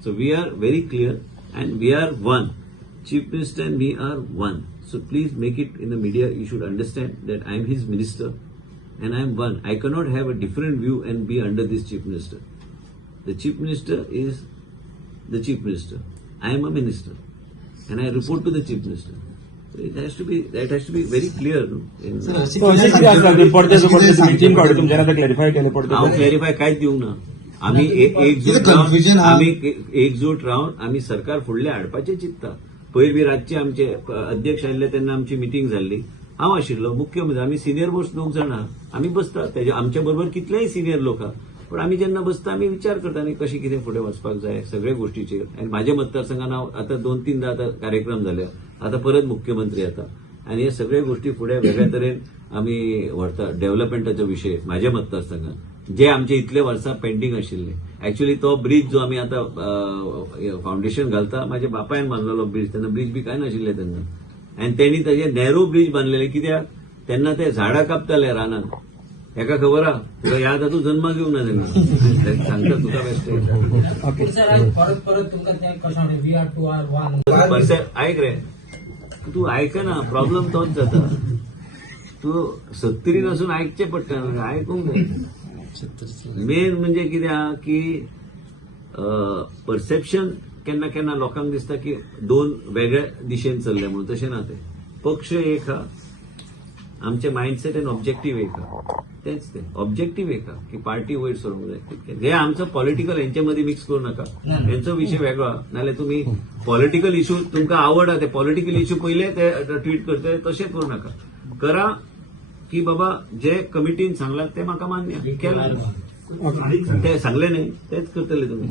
So we are very clear and we are one. Chief Minister and me are one. So please make it in the media. You should understand that I am his minister and I am one. I cannot have a different view and be under this Chief Minister. The Chief Minister is the Chief Minister. I am a minister and I report to the Chief Minister. So it has to be, that has to be very clear. Clarify कांयच दिवंक ना. आम्ही एकजूट रावन आम्ही सरकार फुडले हाडपाचें चिंतता. पयलीं रातचे आमचे अध्यक्ष आयिल्ले तेन्ना आमची मिटींग जाल्ली. हांव आशिल्लो मुख्यमंत्री. आमी सिनियर मोस्ट 2 जाण आमी बसता. आमच्या बरोबर कितलेय सिनियर लोक आहा. पण आम्ही जेन्ना बसता आम्ही विचार करता आनी कशें कितें फुडें वचपाक जाय सगळ्या गोष्टीचेर. आनी म्हाज्या मतदारसंघान हांव आतां 2-3दा आतां कार्यक्रम जाले. आतां परत मुख्यमंत्री येता आनी हे सगळे गोष्टी फुडें वेगळ्या तरेन आमी व्हरता. डेव्हलपमेंटाचो विशय म्हाज्या मतदारसंघात जे आमचे इतले वर्सां पेंडिंग आशिल्ले. एक्चुअली तो ब्रिज जो आमी आतां फावंडेशन घालता म्हाज्या बापायन बांदलेलो ब्रिज. तेन्ना ब्रिज बी काय नाशिल्ले तेन्ना. आनी तेणी ताजे नॅरो ब्रिज बांदलेले. कित्याक तेन्ना ते झाडां कापताले रानांत. हेका खबर आहा तुका याद आहा. तूं जन्माक येवंक ना तेन्ना सांगता तुका बेस्ट. आयक रे तूं आयकना. प्रॉब्लेम तोच जाता. तूं 70 आसून आयकचें पडटा. आयकूंक जाय. मेन म्हणजे कितें आहा की परसेप्शन केन्ना केन्ना लोकांक दिसता की 2 वेगळ्या दिशेन चल्ले म्हणून. तशें ना. ते पक्ष एक आहा. आमचे माइंडसेट आनी ऑब्जेक्टीव एक आहा. तेच ते ऑब्जेक्टीव एक आहा की पार्टी वयर सरूंक जाय. हे आमचं पॉलिटिकल हेंचे मदीं मिक्स करू नका. हेंचो विशय वेगळो आहा. नाल्यार तुमी पॉलिटिकल इश्यू तुमकां आवड आहा ते पॉलिटिकल इश्यू पयले ते ट्वीट करता तशें करू नाका. करा की बाबा जे कमिटीन सांगलां ते म्हाका मान्य केलां. ते सांगले न्ही तेच करतले तुमी.